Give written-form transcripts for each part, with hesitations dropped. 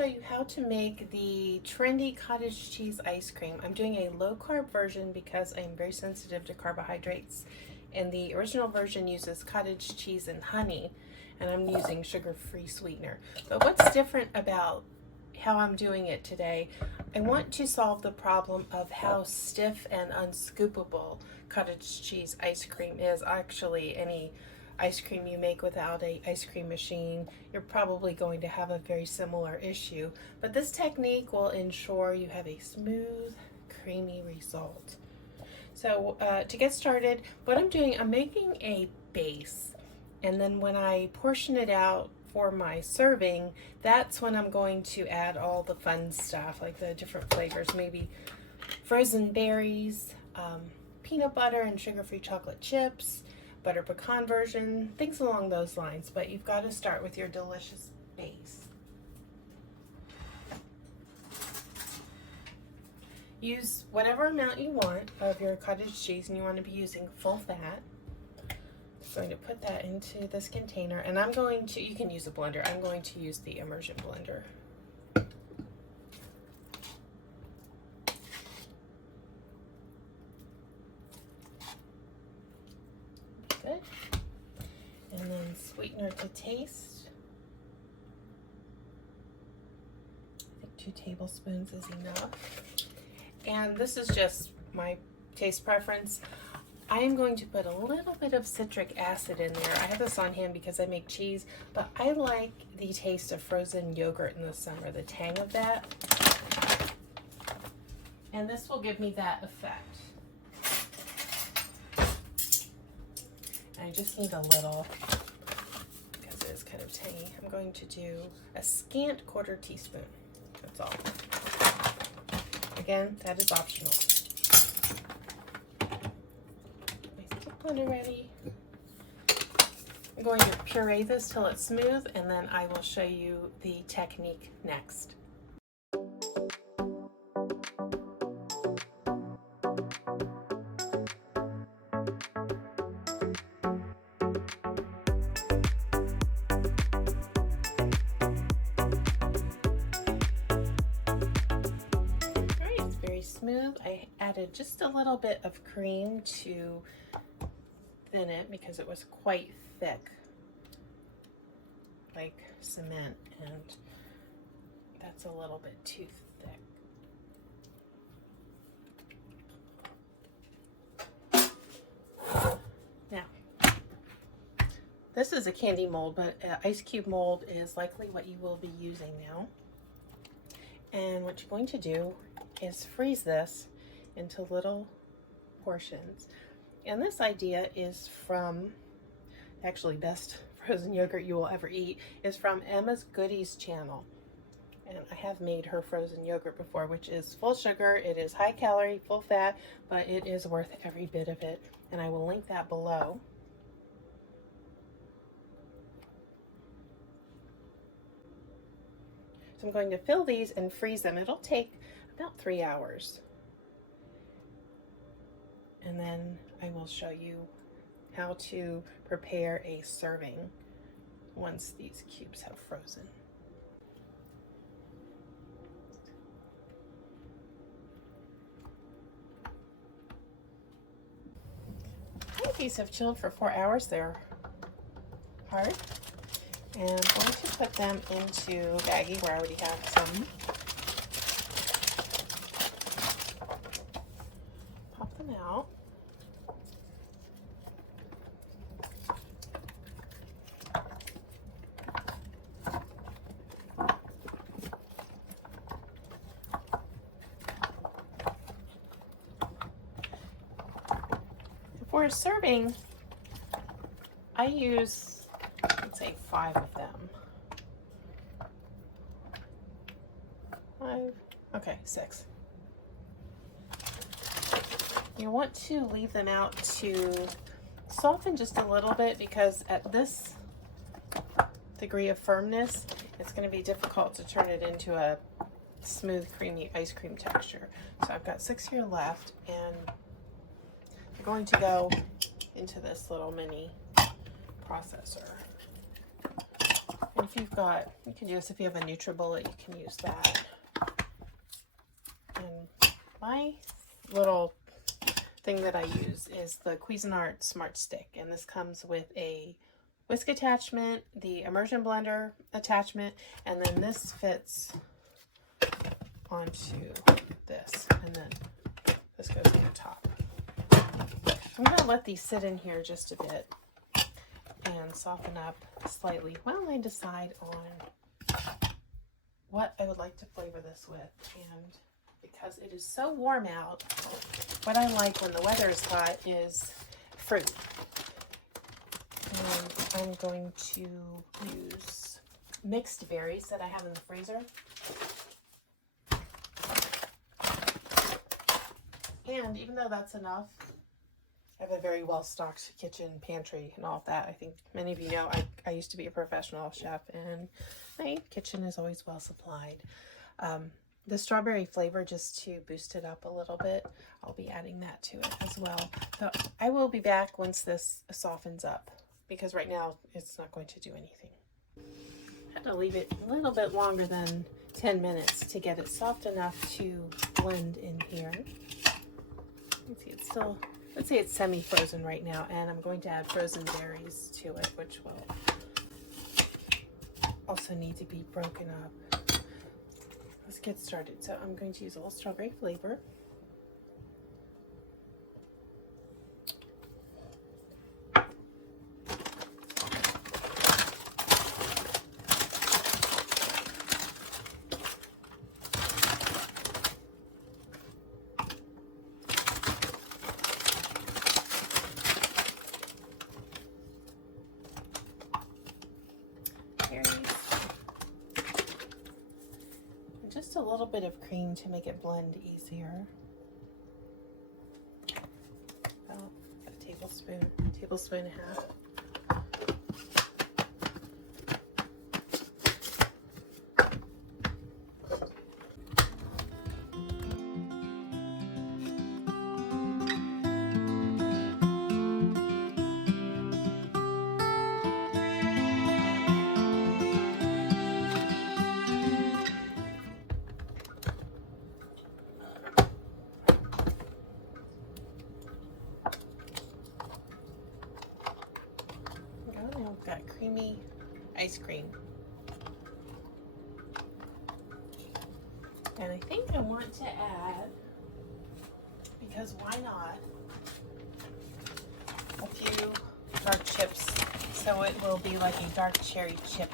show you how to make the trendy cottage cheese ice cream. I'm doing a low carb version because I'm very sensitive to carbohydrates, and the original version uses cottage cheese and honey, and I'm using sugar-free sweetener. But what's different about how I'm doing it today, I want to solve the problem of how stiff and unscoopable cottage cheese ice cream is. Actually, any ice cream you make without a ice cream machine, you're probably going to have a very similar issue. But this technique will ensure you have a smooth, creamy result. So to get started, what I'm doing, I'm making a base. And then when I portion it out for my serving, that's when I'm going to add all the fun stuff, like the different flavors, maybe frozen berries, peanut butter and sugar-free chocolate chips, butter pecan version, things along those lines. But you've got to start with your delicious base. Use whatever amount you want of your cottage cheese, and you want to be using full fat. I'm going to put that into this container, and I'm going to, you can use a blender, I'm going to use the immersion blender. Good. And then sweetener to taste. I think 2 tablespoons is enough. And this is just my taste preference. I am going to put a little bit of citric acid in there. I have this on hand because I make cheese, but I like the taste of frozen yogurt in the summer, the tang of that. And this will give me that effect. I just need a little because it is kind of tangy. I'm going to do a scant 1/4 teaspoon. That's all. Again, that is optional. My stick blender ready. I'm going to puree this till it's smooth, and then I will show you the technique next. Smooth. I added just a little bit of cream to thin it because it was quite thick, like cement, and that's a little bit too thick. Now, this is a candy mold, but an ice cube mold is likely what you will be using now. And what you're going to do is freeze this into little portions. And this idea is from, actually best frozen yogurt you will ever eat, is from Emma's Goodies channel. And I have made her frozen yogurt before, which is full sugar, it is high calorie, full fat, but it is worth every bit of it. And I will link that below. So I'm going to fill these and freeze them. It'll take about 3 hours. And then I will show you how to prepare a serving once these cubes have frozen. Okay, these have chilled for 4 hours. They're hard. And I'm going to put them into a baggie where I already have some. Pop them out. For a serving, I use, let's say, 5 of them. 5, okay, 6. You want to leave them out to soften just a little bit, because at this degree of firmness, it's going to be difficult to turn it into a smooth, creamy ice cream texture. So I've got 6 here left, and I'm going to go into this little mini processor. If you've got, you can use, if you have a NutriBullet, you can use that. And my little thing that I use is the Cuisinart Smart Stick, and this comes with a whisk attachment, the immersion blender attachment, and then this fits onto this, and then this goes on top. I'm going to let these sit in here just a bit and soften up slightly while I decide on what I would like to flavor this with. And because it is so warm out, what I like when the weather is hot is fruit. And I'm going to use mixed berries that I have in the freezer. And even though that's enough, I have a very well-stocked kitchen, pantry, and all of that. I think many of you know I used to be a professional chef, and my kitchen is always well supplied. The strawberry flavor, just to boost it up a little bit, I'll be adding that to it as well. So I will be back once this softens up, because right now it's not going to do anything. I had to leave it a little bit longer than 10 minutes to get it soft enough to blend in here. You can see it's still, let's say it's semi-frozen right now, and I'm going to add frozen berries to it, which will also need to be broken up. Let's get started. So I'm going to use a little strawberry flavor. Just a little bit of cream to make it blend easier. About a tablespoon and a half. We've got creamy ice cream. And I think I want to add, because why not, a few dark chips, so it will be like a dark cherry chip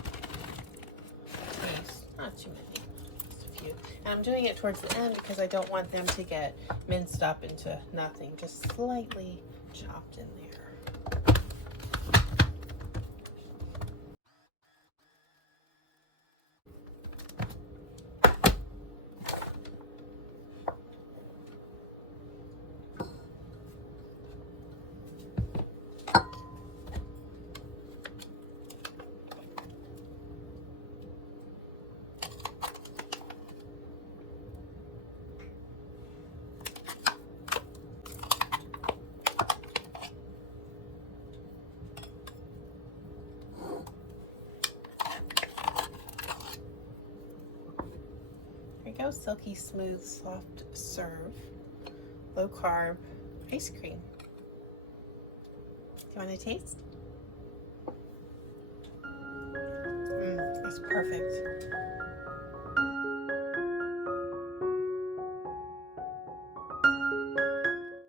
taste. Not too many, just a few. And I'm doing it towards the end because I don't want them to get minced up into nothing, just slightly chopped in there. There you go, silky smooth, soft serve, low carb ice cream. Do you want to taste? That's perfect.